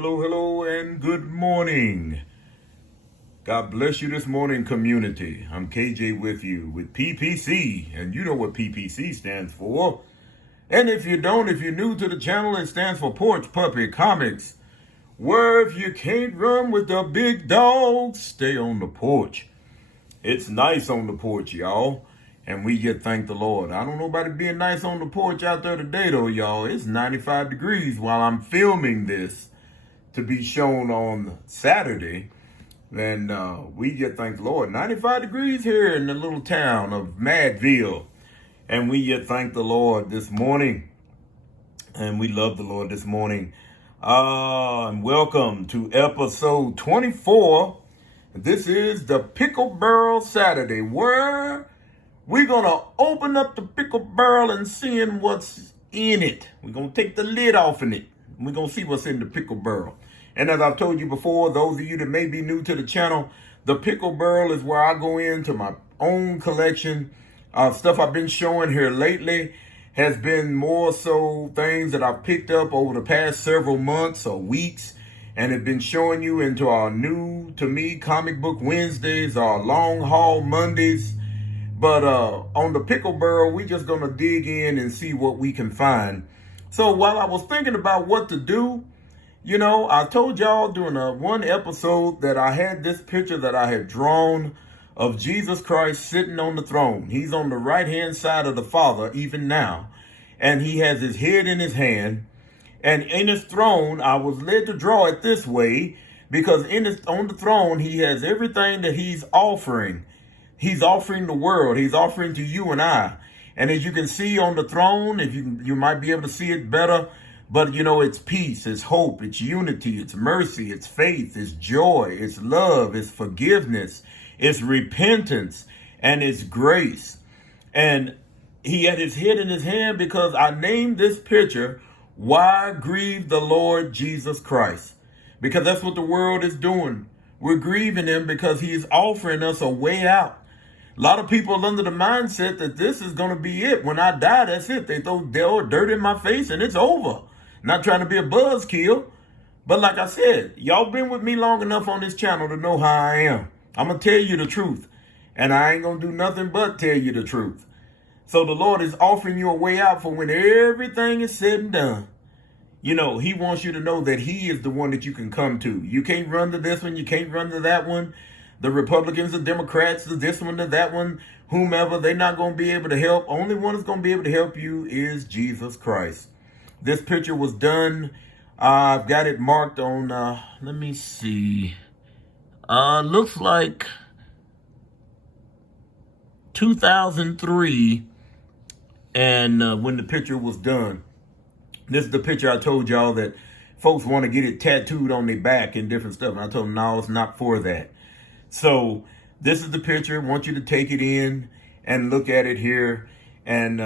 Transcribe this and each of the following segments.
hello, and good morning. God bless you this morning, community. I'm KJ with you with PPC, and you know what PPC stands for. And if you don't, if you're new to the channel, it stands for Porch Puppy Comics, where if you can't run with the big dogs, stay on the porch. It's nice on the porch, y'all. And we just thank the Lord. I don't know about it being nice on the porch out there today, though, y'all. It's 95 degrees while I'm filming this to be shown on Saturday. And we just thank the Lord. 95 degrees here in the little town of Madville. And we just thank the Lord this morning. And we love the Lord this morning. And welcome to episode 24. This is the Pickle Barrel Saturday, where we're going to open up the pickle barrel and seeing what's in it. We're going to take the lid off in it. We're going to see what's in the pickle barrel. And as I've told you before, those of you that may be new to the channel, the pickle barrel is where I go into my own collection. Stuff I've been showing here lately has been more so things that I've picked up over the past several months or weeks, and have been showing you into our new to me comic book Wednesdays, our long haul Mondays. But on the pickle barrel, we're just going to dig in and see what we can find. So while I was thinking about what to do, you know, I told y'all during one episode that I had this picture that I had drawn of Jesus Christ sitting on the throne. He's on the right-hand side of the Father even now, and he has his head in his hand. And in his throne, I was led to draw it this way because on the throne, he has everything that he's offering. He's offering the world. He's offering to you and I. And as you can see on the throne, if you might be able to see it better, but you know, it's peace, it's hope, it's unity, it's mercy, it's faith, it's joy, it's love, it's forgiveness, it's repentance, and it's grace. And he had his head in his hand because I named this picture, Why Grieve the Lord Jesus Christ? Because that's what the world is doing. We're grieving him because he is offering us a way out. A lot of people are under the mindset that this is going to be it. When I die, that's it. They throw dirt in my face and it's over. Not trying to be a buzzkill. But like I said, y'all been with me long enough on this channel to know how I am. I'm going to tell you the truth. And I ain't going to do nothing but tell you the truth. So the Lord is offering you a way out for when everything is said and done. You know, he wants you to know that he is the one that you can come to. You can't run to this one. You can't run to that one. The Republicans, the Democrats, the this one, to that one, whomever, they're not going to be able to help. Only one that's going to be able to help you is Jesus Christ. This picture was done. I've got it marked on, let me see. Looks like 2003. And when the picture was done. This is the picture I told y'all that folks want to get it tattooed on their back and different stuff. And I told them, no, it's not for that. So this is the picture. I want you to take it in and look at it here. And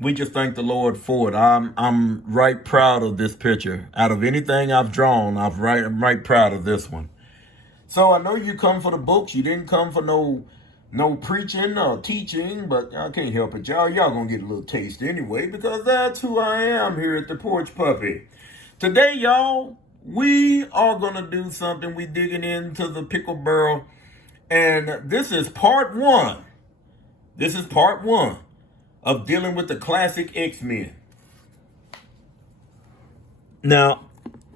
we just thank the Lord for it. I'm right proud of this picture. Out of anything I've drawn, I'm right proud of this one. So I know you come for the books. You didn't come for no preaching or teaching, but I can't help it, y'all. Y'all gonna get a little taste anyway, because that's who I am here at the Porch Puppy. Today, y'all, we are gonna do something. We digging into the pickle barrel, and this is part one. This is part one of dealing with the classic X-Men. Now,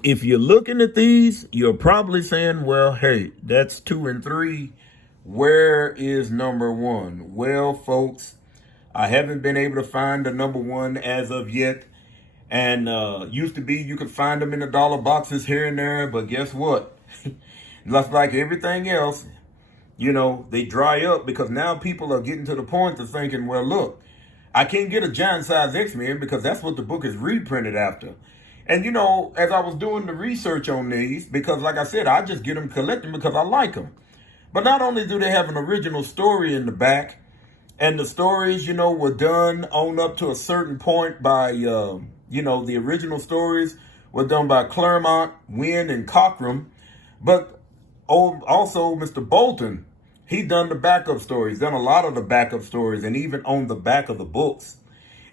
if you're looking at these, you're probably saying, well, hey, that's 2 and 3. Where is number 1? Well, folks, I haven't been able to find the number 1 as of yet. And used to be you could find them in the dollar boxes here and there. But guess what? Just like everything else, you know, they dry up because now people are getting to the point of thinking, well, look, I can't get a giant size X-Men because that's what the book is reprinted after. And, you know, as I was doing the research on these, because like I said, I just get them collecting because I like them. But not only do they have an original story in the back, and the stories, you know, were done on up to a certain point by, you know, the original stories were done by Claremont, Wynn, and Cockrum. But also Mr. Bolton, he done the backup stories, done a lot of the backup stories, and even on the back of the books.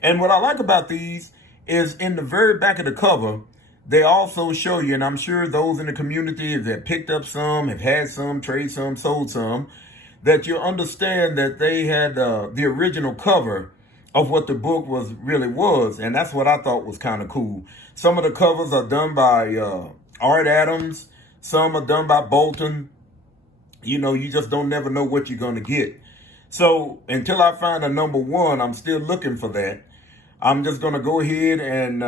And what I like about these is in the very back of the cover, they also show you, and I'm sure those in the community that picked up some, have had some, traded some, sold some, that you understand that they had the original cover of what the book was, and that's what I thought was kind of cool. Some of the covers are done by Art Adams, some are done by Bolton. You just don't never know what you're going to get. So until I find a number one, I'm still looking for that. I'm just going to go ahead and,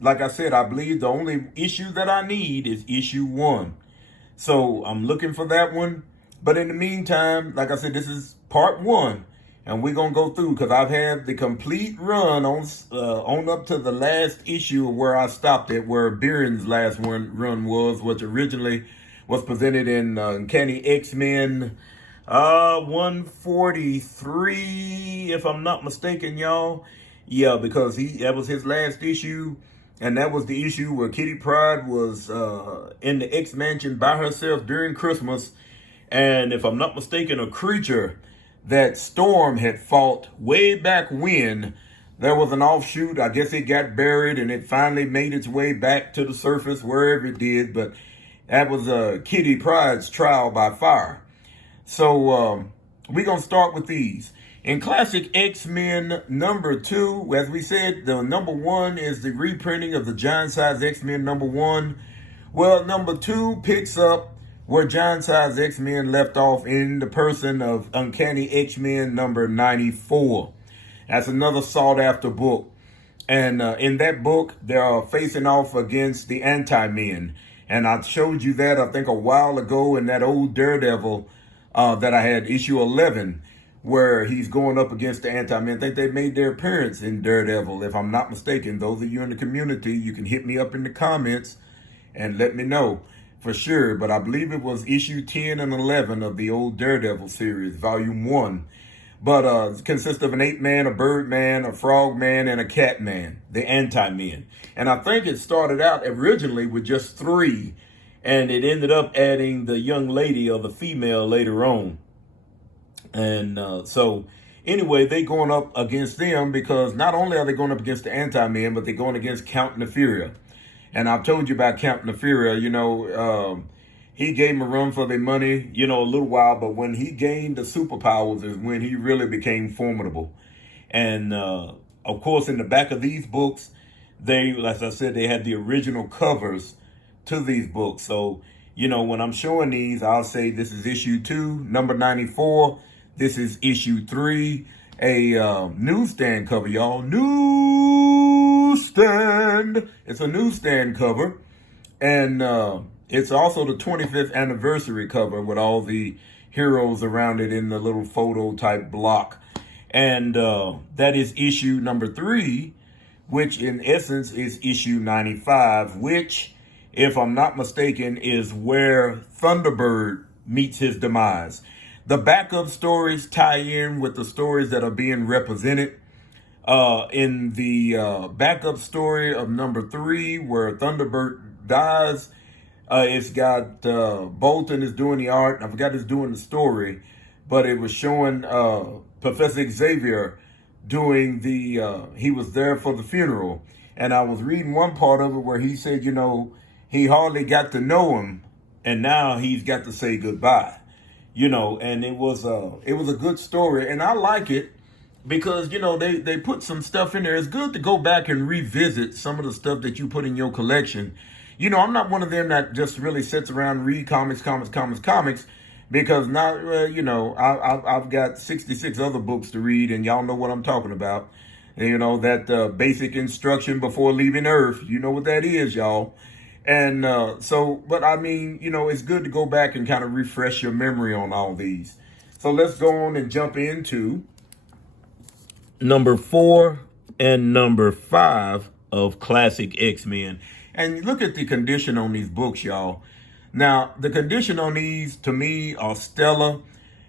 like I said, I believe the only issue that I need is issue 1. So I'm looking for that one. But in the meantime, like I said, this is part 1. And we're going to go through because I've had the complete run on up to the last issue of where I stopped at, where Byrne's last run was, which originally was presented in Uncanny X-Men 143, if I'm not mistaken, y'all. Yeah, because that was his last issue, and that was the issue where Kitty Pryde was in the X-Mansion by herself during Christmas. And if I'm not mistaken, a creature that Storm had fought way back when, there was an offshoot. I guess it got buried, and it finally made its way back to the surface, wherever it did. But that was Kitty Pryde's trial by fire. So we're going to start with these. In Classic X-Men number 2, as we said, the number 1 is the reprinting of the Giant Size X-Men number 1. Well, number 2 picks up where Giant Size X-Men left off in the person of Uncanny X-Men number 94. That's another sought-after book. And in that book, they are facing off against the Anti-Men. And I showed you that, I think, a while ago in that old Daredevil that I had, issue 11, where he's going up against the Anti-Men. I think they made their appearance in Daredevil, if I'm not mistaken. Those of you in the community, you can hit me up in the comments and let me know for sure. But I believe it was issue 10 and 11 of the old Daredevil series, volume 1. But it consists of an ape-man, a bird-man, a frog-man, and a cat-man, the Anti-Men. And I think it started out originally with just 3, and it ended up adding the young lady or the female later on. And so anyway, they going up against them because not only are they going up against the Anti-Men, but they're going against Count Nefaria. And I've told you about Count Nefaria. He gave him a run for their money, a little while. But when he gained the superpowers is when he really became formidable. And of course, in the back of these books, as I said, they had the original covers to these books. So, when I'm showing these, I'll say this is issue 2, number 94. This is issue 3, a newsstand cover, y'all. Newsstand. It's a newsstand cover. And it's also the 25th anniversary cover with all the heroes around it in the little photo type block. And that is issue number 3, which in essence is issue 95, which, if I'm not mistaken, is where Thunderbird meets his demise. The backup stories tie in with the stories that are being represented. In the backup story of number 3, where Thunderbird dies, it's got Bolton is doing the art. I forgot who's doing the story, but it was showing Professor Xavier doing he was there for the funeral. And I was reading one part of it where he said, he hardly got to know him, and now he's got to say goodbye. And it was a good story, and I like it because they put some stuff in there. It's good to go back and revisit some of the stuff that you put in your collection. I'm not one of them that just really sits around and read comics, because now I've got 66 other books to read, and y'all know what I'm talking about. That basic instruction before leaving Earth. You know what that is, y'all. And but I mean, it's good to go back and kind of refresh your memory on all these. So let's go on and jump into number 4 and number 5 of Classic X-Men. And look at the condition on these books, y'all. Now, the condition on these, to me, are stellar.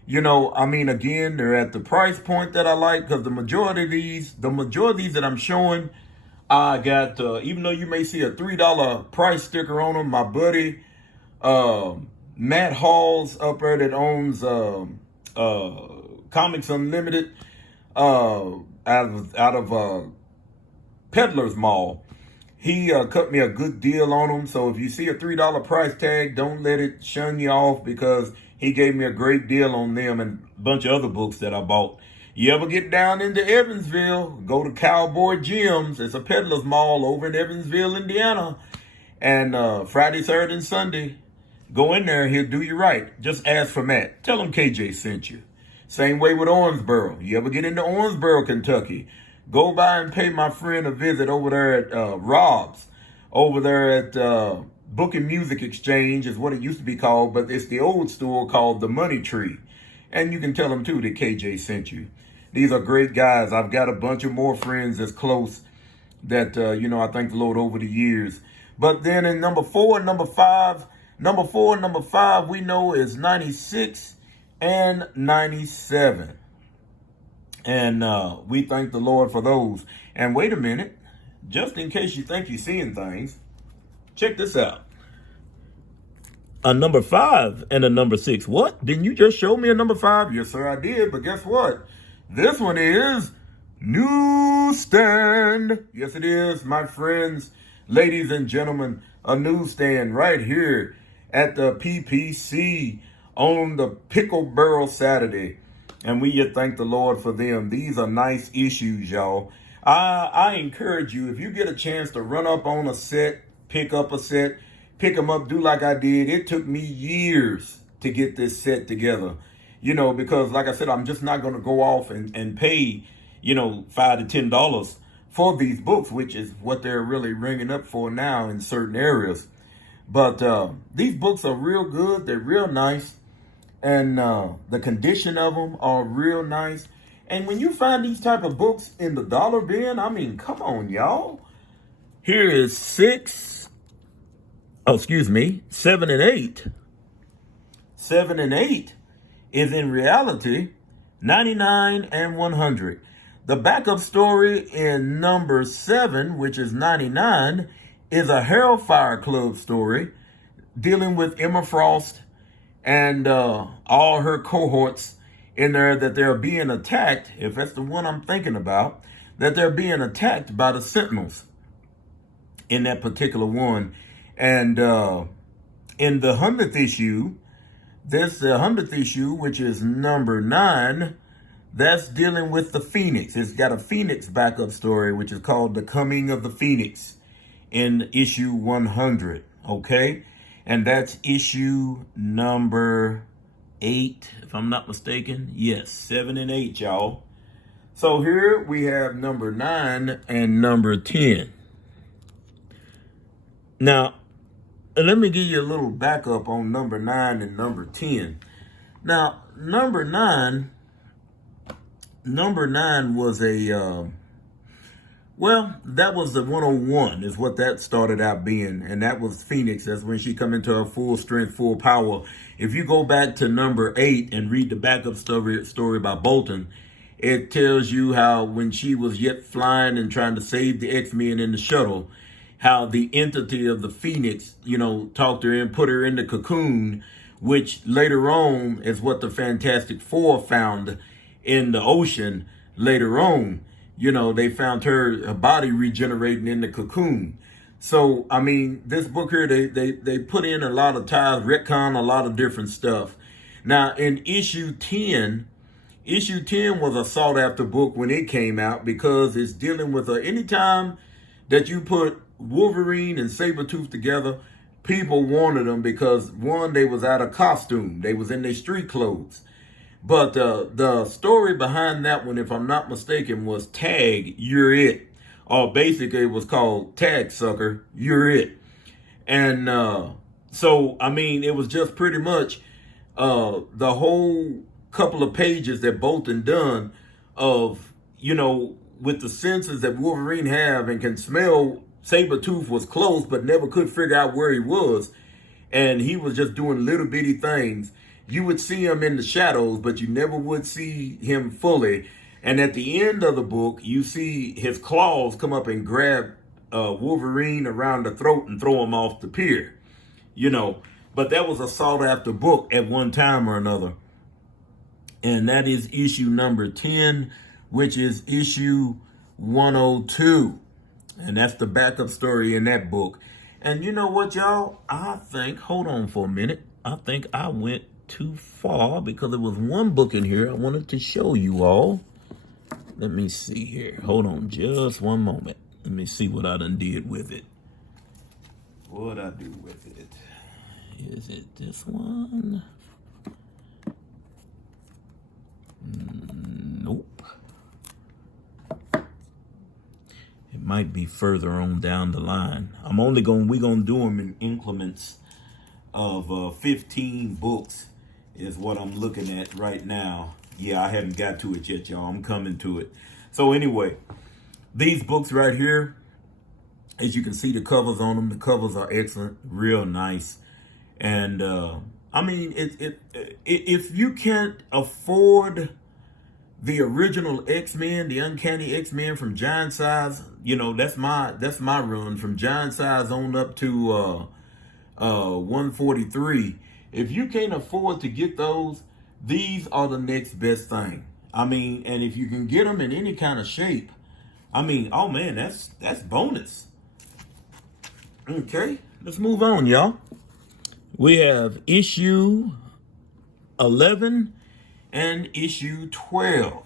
Again, they're at the price point that I like, because the majority of these that I'm showing, I got, even though you may see a $3 price sticker on them, my buddy, Matt Halls up there that owns Comics Unlimited, out of Peddler's Mall. He cut me a good deal on them. So if you see a $3 price tag, don't let it shun you off, because he gave me a great deal on them and a bunch of other books that I bought. You ever get down into Evansville, go to Cowboy Gyms. It's a peddler's mall over in Evansville, Indiana. And Friday, Saturday, and Sunday, go in there. He'll do you right. Just ask for Matt. Tell him KJ sent you. Same way with Owensboro. You ever get into Owensboro, Kentucky, go by and pay my friend a visit over there at Rob's. Over there at Book and Music Exchange is what it used to be called, but it's the old store called the Money Tree. And you can tell them, too, that KJ sent you. These are great guys. I've got a bunch of more friends that's close that, I thank the Lord over the years. But then in number 4 and number 5, we know is 96 and 97. And we thank the Lord for those. And wait a minute, just in case you think you're seeing things, check this out. A number 5 and a number 6. What? Didn't you just show me a number 5? Yes, sir, I did. But guess what? This one is newsstand. Yes, it is, my friends, ladies and gentlemen, a newsstand right here at the PPC on the Pickle Barrel Saturday. And we just thank the Lord for them. These are nice issues, y'all. I encourage you, if you get a chance to run up on a set, pick up a set, pick them up, do like I did. It took me years to get this set together. Because like I said, I'm just not going to go off and pay, $5 to $10 for these books, which is what they're really ringing up for now in certain areas. But these books are real good. They're real nice. And the condition of them are real nice. And when you find these type of books in the dollar bin, I mean, come on, y'all. Here is 7 and 8. 7 and 8 is in reality 99 and 100. The backup story in number 7, which is 99, is a Hellfire Club story dealing with Emma Frost and all her cohorts in there, that they're being attacked, if that's the one I'm thinking about, that they're being attacked by the Sentinels in that particular one. And in the 100th issue, this the 100th issue, which is number 9, that's dealing with the Phoenix. It's got a Phoenix backup story, which is called The Coming of the Phoenix in issue 100, okay? And that's issue number 8, if I'm not mistaken. Yes, 7 and 8, y'all. So here we have number 9 and number 10. Now, let me give you a little backup on number 9 and number 10. Now, number 9 was that was the 101 is what that started out being. And that was Phoenix. That's when she come into her full strength, full power. If you go back to number 8 and read the backup story by Bolton, it tells you how when she was yet flying and trying to save the X-Men in the shuttle, how the entity of the Phoenix, talked to her and put her in the cocoon, which later on is what the Fantastic Four found in the ocean later on. They found her body regenerating in the cocoon. So, I mean, this book here, they put in a lot of ties, retcon a lot of different stuff. Now, in issue 10 was a sought after book when it came out, because it's dealing with anytime that you put Wolverine and Sabretooth together, people wanted them because, one, they was out of costume. They was in their street clothes. But the story behind that one, if I'm not mistaken, was Tag, You're It. Or basically it was called Tag Sucker, You're It. And so, I mean, it was just pretty much the whole couple of pages that Bolton done of, with the senses that Wolverine have and can smell. Sabretooth was close but never could figure out where he was. And he was just doing little bitty things. You would see him in the shadows, but you never would see him fully. And at the end of the book, you see his claws come up and grab Wolverine around the throat and throw him off the pier. But that was a sought after book at one time or another. And that is issue number 10, which is issue 102. And that's the backup story in that book. And you know what, y'all? I think, hold on for a minute. I think I went too far because there was one book in here I wanted to show you all. Let me see here. Hold on just one moment. Let me see what I done did with it. What I do with it? Is it this one? Nope. It might be further on down the line. we're gonna do them in increments of 15 books is what I'm looking at right now. Yeah, I haven't got to it yet, y'all. I'm coming to it. So anyway, these books right here, as you can see the covers on them, the covers are excellent, real nice. And I mean, if you can't afford the original X-Men, the Uncanny X-Men from Giant Size, you know, that's my run from Giant Size on up to 143. If you can't afford to get those, these are the next best thing. I mean, and if you can get them in any kind of shape, I mean, oh man, that's bonus. Okay, let's move on, y'all. We have issue 11 and issue 12.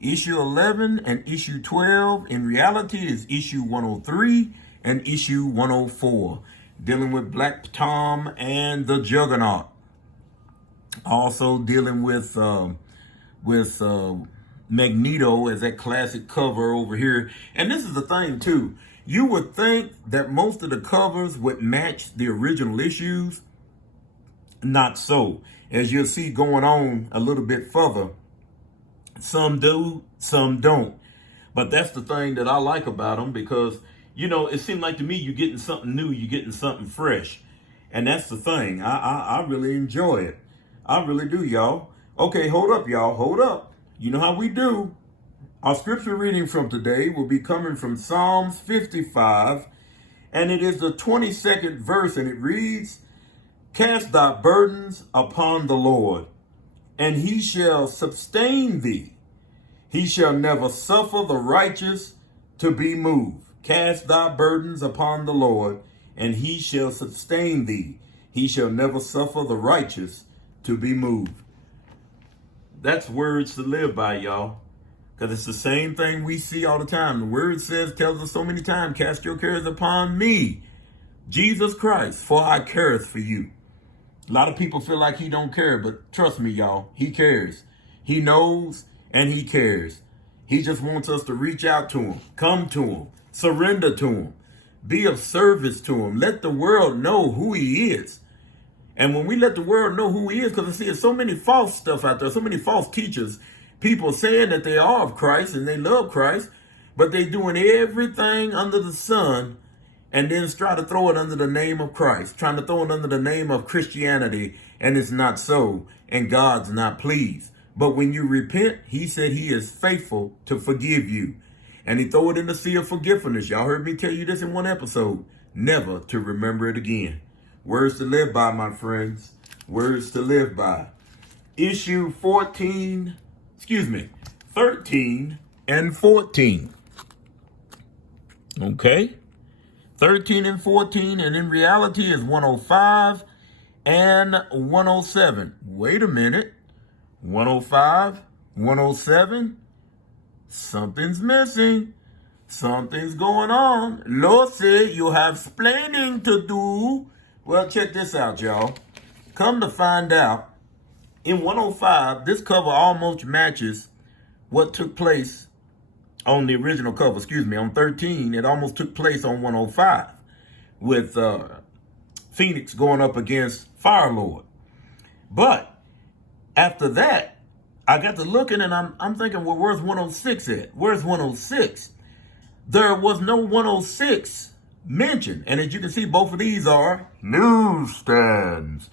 Issue 11 and issue 12 in reality is issue 103 and issue 104, dealing with Black Tom and the Juggernaut. Also dealing with Magneto as that classic cover over here. And this is the thing too. You would think that most of the covers would match the original issues. Not so. As you'll see going on a little bit further, some do, some don't. But that's the thing that I like about them, because, you know, it seemed like to me you're getting something new, you're getting something fresh. And that's the thing. I really enjoy it. I really do, y'all. Okay, hold up, y'all. Hold up. You know how we do. Our scripture reading from today will be coming from Psalms 55, and it is the 22nd verse, and it reads, "Cast thy burdens upon the Lord, and he shall sustain thee. He shall never suffer the righteous to be moved. Cast thy burdens upon the Lord, and he shall sustain thee. He shall never suffer the righteous to be moved." That's words to live by, y'all. Because it's the same thing we see all the time. The word tells us so many times, cast your cares upon me, Jesus Christ, for I careth for you. A lot of people feel like he don't care, but trust me, y'all, he cares. He knows and he cares. He just wants us to reach out to him, come to him, surrender to him, be of service to him. Let the world know who he is. And when we let the world know who he is, because I see there's so many false stuff out there, so many false teachers, people saying that they are of Christ and they love Christ, but they doing everything under the sun and then try to throw it under the name of Christ, trying to throw it under the name of Christianity, and it's not so, and God's not pleased. But when you repent, he said he is faithful to forgive you. And he throw it in the sea of forgiveness. Y'all heard me tell you this in one episode, never to remember it again. Words to live by, my friends. Words to live by. Issue 13 and 14. Okay? 13 and 14, and in reality is 105 and 107. Wait a minute. 105, 107. Something's missing. Something's going on. Lord said you have splaining to do. Well, check this out, y'all. Come to find out, in 105, this cover almost matches what took place on the original cover. On 13, it almost took place on 105 with Phoenix going up against Fire-Lord. But after that, I got to looking and I'm thinking, well, where's 106 at? Where's 106? There was no 106 mentioned. And as you can see, both of these are newsstands.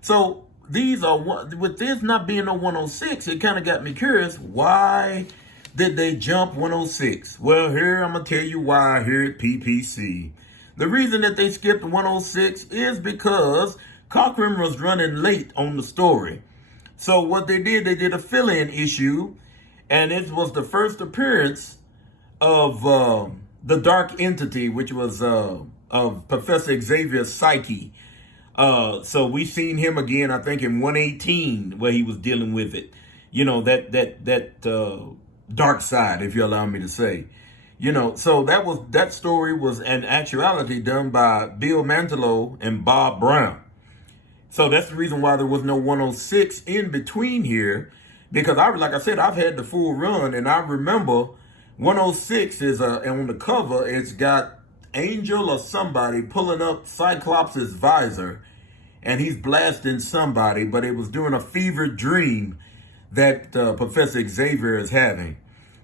So these are, with this not being no 106, it kind of got me curious. Why did they jump 106? Well, here I'm going to tell you why here at PPC. The reason that they skipped 106 is because Cochran was running late on the story. So what they did a fill-in issue, and it was the first appearance of the Dark Entity, which was of Professor Xavier's psyche. So we seen him again, I think in 118, where he was dealing with it. You know, that dark side, if you allow me to say. You know, so that story was in actuality done by Bill Mantlo and Bob Brown. So that's the reason why there was no 106 in between here, because like I said, I've had the full run, and I remember 106 is on the cover. It's got Angel or somebody pulling up Cyclops' visor, and he's blasting somebody, but it was during a fevered dream that Professor Xavier is having.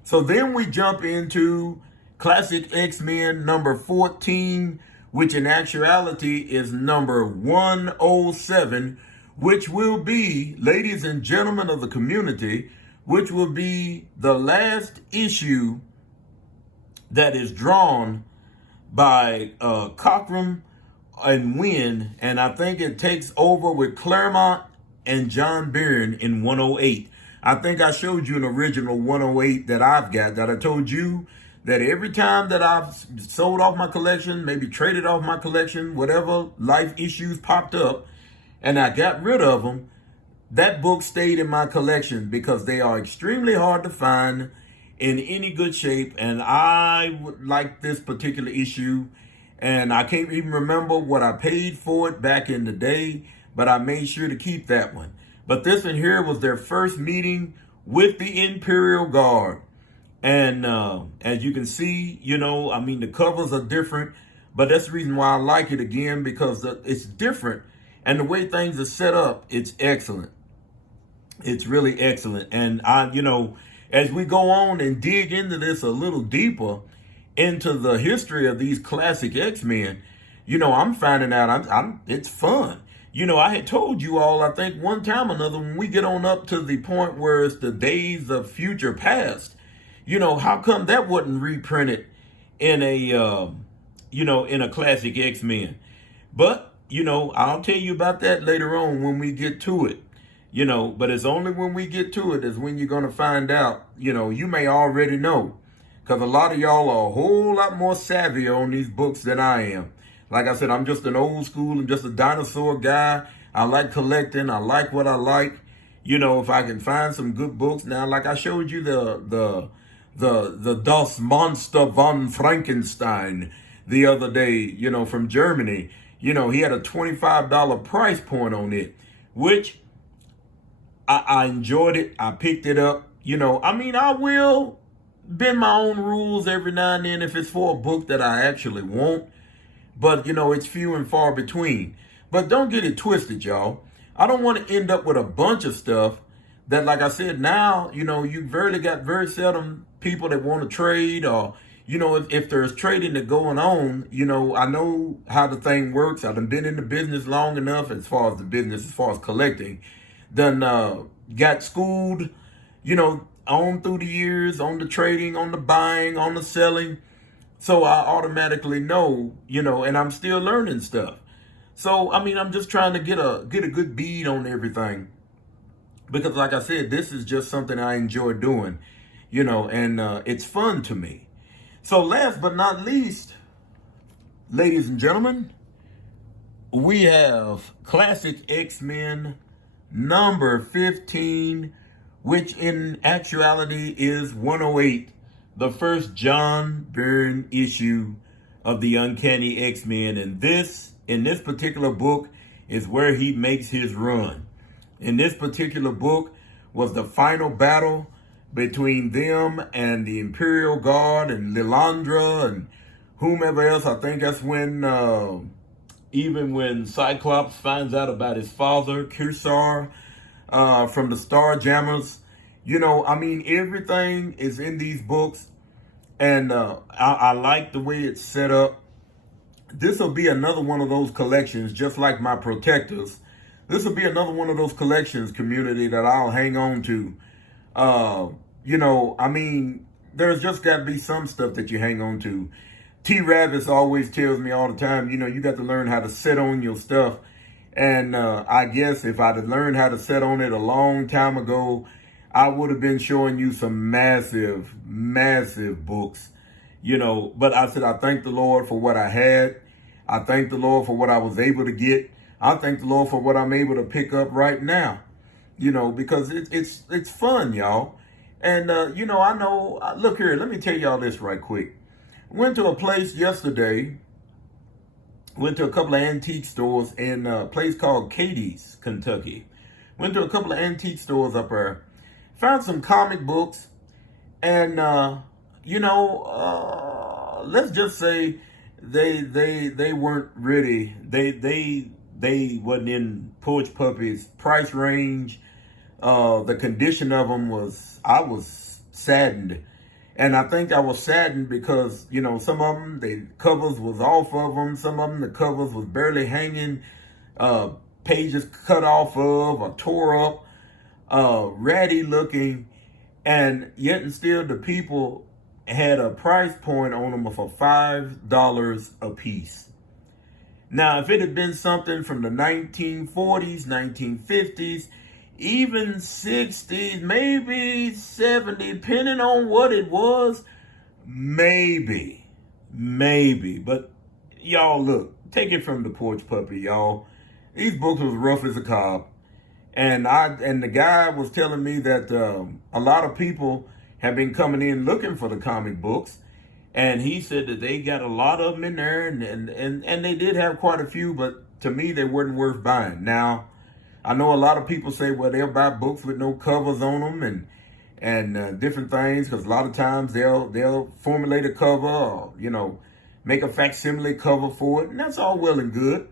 So then we jump into Classic X-Men number 14, which in actuality is number 107, which will be, ladies and gentlemen of the community, which will be the last issue that is drawn by Cockrum and Wynn, and I think it takes over with Claremont and John Byrne in 108. I think I showed you an original 108 that I've got, that I told you that every time that I've sold off my collection, maybe traded off my collection, whatever life issues popped up, and I got rid of them, that book stayed in my collection because they are extremely hard to find in any good shape. And I would like this particular issue, and I can't even remember what I paid for it back in the day, but I made sure to keep that one. But this one here was their first meeting with the Imperial Guard. And as you can see, you know, I mean, the covers are different, but that's the reason why I like it again, because it's different. And the way things are set up, it's excellent. It's really excellent. And you know, as we go on and dig into this a little deeper, into the history of these classic X-Men, you know, I'm finding out it's fun. You know, I had told you all, I think one time or another, when we get on up to the point where it's the Days of Future Past, you know, how come that wasn't reprinted in a, you know, in a classic X-Men? But, you know, I'll tell you about that later on when we get to it. You know, but it's only when we get to it is when you're going to find out. You know, you may already know, because a lot of y'all are a whole lot more savvy on these books than I am. Like I said, I'm just an old school, I'm just a dinosaur guy. I like collecting. I like what I like. You know, if I can find some good books. Now, like I showed you the Das Monster von Frankenstein the other day, you know, from Germany. You know, he had a $25 price point on it, which I enjoyed it. I picked it up. You know, I mean, I will bend my own rules every now and then if it's for a book that I actually want. But, you know, it's few and far between. But don't get it twisted, y'all. I don't want to end up with a bunch of stuff that, like I said, now, you know, you got very seldom people that want to trade, or, you know, if there's trading that going on, you know, I know how the thing works. I've been in the business long enough, as far as collecting, got schooled, you know, on through the years, on the trading, on the buying, on the selling. So I automatically know, you know, and I'm still learning stuff. So, I mean, I'm just trying to get a good bead on everything. Because like I said, this is just something I enjoy doing, you know, and it's fun to me. So last but not least, ladies and gentlemen, we have Classic X-Men number 15, which in actuality is 108, the first John Byrne issue of the Uncanny X-Men. And in this particular book is where he makes his run. In this particular book was the final battle between them and the Imperial Guard and Lilandra and whomever else. I think that's when, even when Cyclops finds out about his father, Cursor, from the Starjammers. You know, I mean, everything is in these books, and I like the way it's set up. This will be another one of those collections, just like my Protectors. This will be another one of those collections, community, that I'll hang on to. You know, I mean, there's just got to be some stuff that you hang on to. T. Ravis always tells me all the time, you know, you got to learn how to set on your stuff. And I guess if I'd have learned how to set on it a long time ago, I would have been showing you some massive, massive books, But I said, I thank the Lord for what I had. I thank the Lord for what I was able to get. I thank the Lord for what I'm able to pick up right now, because it's fun, y'all. And, I know, look here, let me tell y'all this right quick. Went to a place yesterday, went to a couple of antique stores in a place called Katie's, Kentucky. Went to a couple of antique stores up there, found some comic books, and, let's just say they weren't ready. They wasn't in Porch Puppy's price range. The condition of them I was saddened. And I think I was saddened because, some of them, the covers was off of them. Some of them, the covers was barely hanging, pages cut off of or tore up, ratty looking. And yet and still the people had a price point on them for $5 a piece. Now, if it had been something from the 1940s, 1950s, even 60s, maybe 70, depending on what it was, maybe. But y'all, look, take it from the Porch Puppy, y'all. These books was rough as a cob. And the guy was telling me that a lot of people have been coming in looking for the comic books. And he said that they got a lot of them in there, and they did have quite a few, but to me, they weren't worth buying. Now, I know a lot of people say, well, they'll buy books with no covers on them and different things, because a lot of times they'll formulate a cover or, make a facsimile cover for it, and that's all well and good.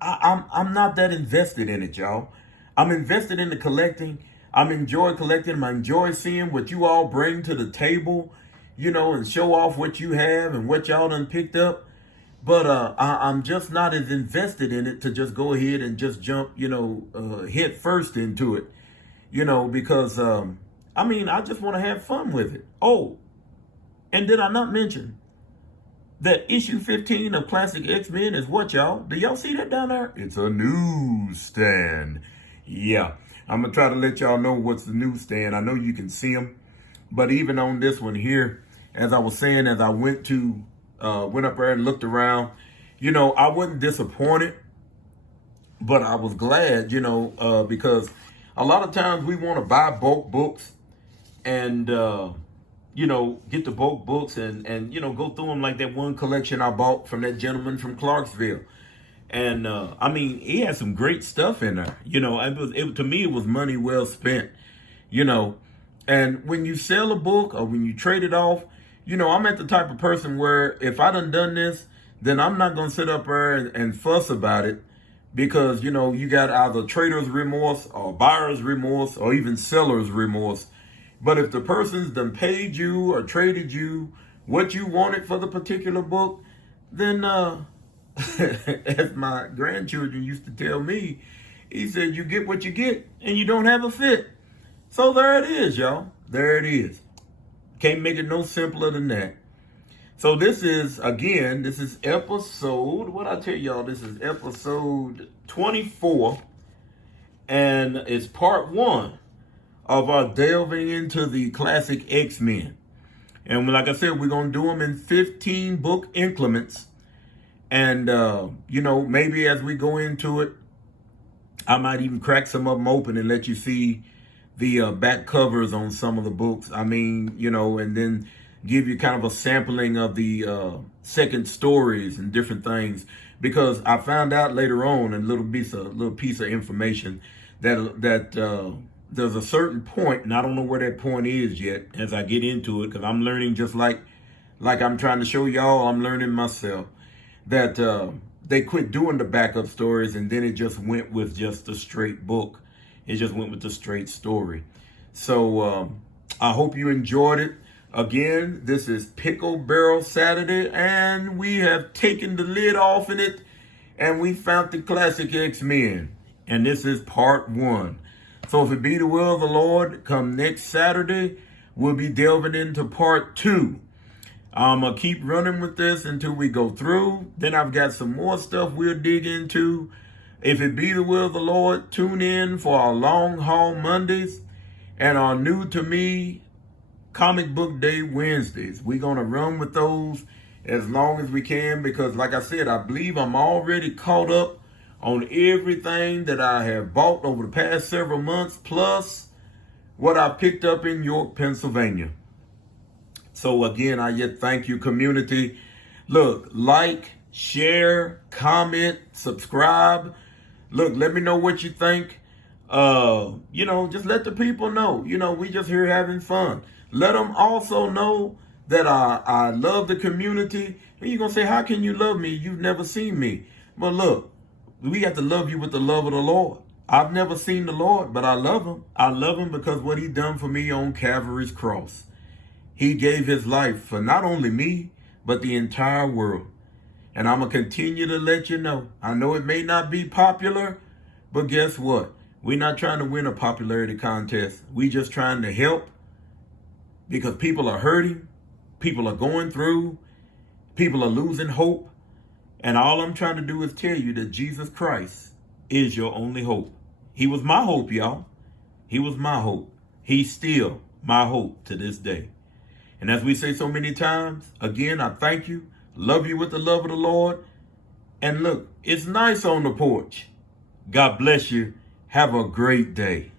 I'm not that invested in it, y'all. I'm invested in the collecting. I enjoy collecting. I enjoy seeing what you all bring to the table, and show off what you have and what y'all done picked up. But I'm just not as invested in it to just go ahead and just jump, head first into it, because, I just want to have fun with it. Oh, and did I not mention that issue 15 of Classic X-Men is what, y'all? Do y'all see that down there? It's a newsstand. Yeah, I'm going to try to let y'all know what's the newsstand. I know you can see them. But even on this one here, as I was saying, as I went up there and looked around, I wasn't disappointed, but I was glad, because a lot of times we want to buy bulk books and, get the bulk books and go through them like that one collection I bought from that gentleman from Clarksville. And, he had some great stuff in there. To me, it was money well spent, and when you sell a book or when you trade it off, I'm at the type of person where if I done this, then I'm not going to sit up there and fuss about it because, you got either trader's remorse or buyer's remorse or even seller's remorse. But if the person's done paid you or traded you what you wanted for the particular book, then, as my grandchildren used to tell me, he said, you get what you get and you don't have a fit. So there it is, y'all. There it is. Can't make it no simpler than that. So this is episode, what I tell y'all, this is episode 24. And it's part 1 of our delving into the classic X-Men. And like I said, we're going to do them in 15 book increments. And, maybe as we go into it, I might even crack some of them open and let you see the back covers on some of the books. And then give you kind of a sampling of the second stories and different things. Because I found out later on a little piece of information that there's a certain point, and I don't know where that point is yet as I get into it, because I'm learning just like I'm trying to show y'all, I'm learning myself, that they quit doing the backup stories and then it just went with just a straight book. It just went with the straight story. So I hope you enjoyed it. Again, this is Pickle Barrel Saturday, and we have taken the lid off in it, and we found the classic X-Men. And this is part 1. So if it be the will of the Lord, come next Saturday, we'll be delving into part 2. I'm going to keep running with this until we go through. Then I've got some more stuff we'll dig into. If it be the will of the Lord, tune in for our Long Haul Mondays and our New to Me Comic Book Day Wednesdays. We're going to run with those as long as we can because, like I said, I believe I'm already caught up on everything that I have bought over the past several months, plus what I picked up in York, Pennsylvania. So again, I yet thank you, community. Look, like, share, comment, subscribe. Look, let me know what you think. Just let the people know. We just here having fun. Let them also know that I love the community. And you're going to say, how can you love me? You've never seen me. But look, we got to love you with the love of the Lord. I've never seen the Lord, but I love him. I love him because what he done for me on Calvary's cross. He gave his life for not only me, but the entire world. And I'm going to continue to let you know. I know it may not be popular, but guess what? We're not trying to win a popularity contest. We're just trying to help because people are hurting. People are going through. People are losing hope. And all I'm trying to do is tell you that Jesus Christ is your only hope. He was my hope, y'all. He was my hope. He's still my hope to this day. And as we say so many times, again, I thank you, love you with the love of the Lord. And look, it's nice on the porch. God bless you. Have a great day.